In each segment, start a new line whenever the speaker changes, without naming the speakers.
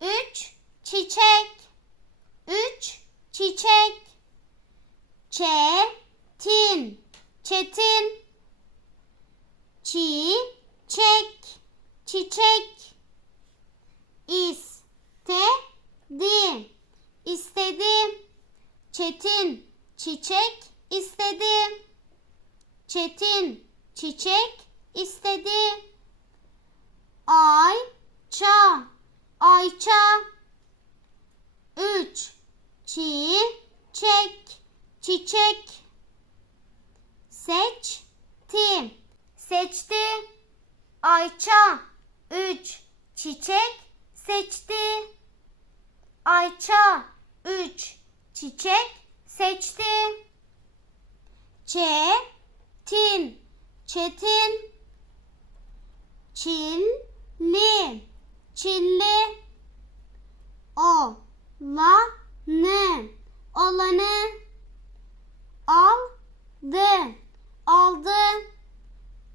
Üç çiçek. Üç çiçek. Çetin. Çetin. Çiçek. Çiçek. İstedim. İstedim. Çetin. Çiçek istedim. Çetin çiçek istedim. Çi, çek, çiçek. Seçtim, seçti. Ayça, üç, çiçek, seçti. Ayça, üç, çiçek, seçti. Çetin, çetin. Çilli, çilli. Olanı, olanı. Aldı, aldı.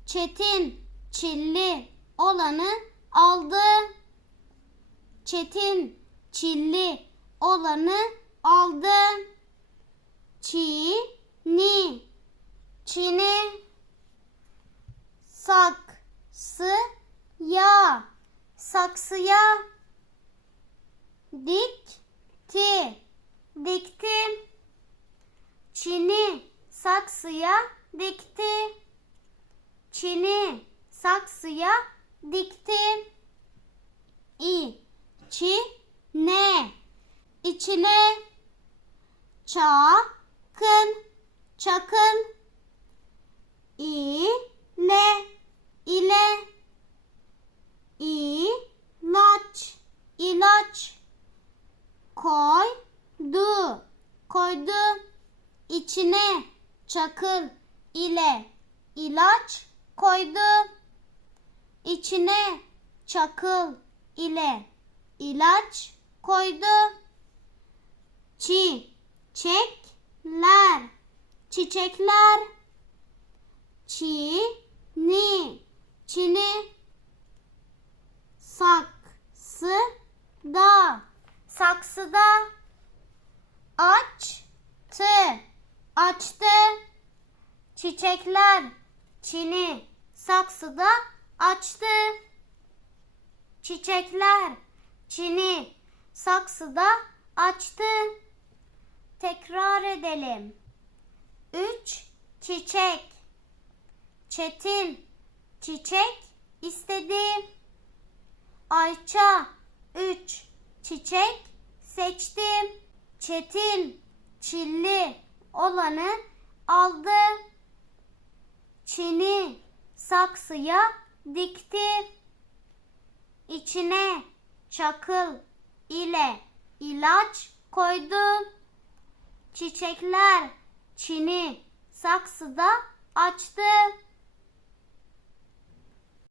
Çetin, çilli olanı aldı. Çetin, çilli olanı aldı. Çini, çini. Saksı, ya, saksıya. Dikti, diktim. Çini saksıya dikti. Çini saksıya dikti. İçi ne? İçine çakın çakın ile ile ilaç ilaç koydu koydu içine çakıl ile ilaç koydu. İçine çakıl ile ilaç koydu. Çiçekler, çiçekler. Çini, çini. Saksı da, saksıda. Açtı, Çiçekler çini saksıda açtı. Çiçekler çini saksıda açtı. Tekrar edelim. Üç çiçek. Çetin çiçek istedi. Ayça üç çiçek seçtim. Çetin çilli olanı aldı. Çini saksıya dikti. İçine çakıl ile ilaç koydu. Çiçekler çini saksıda açtı.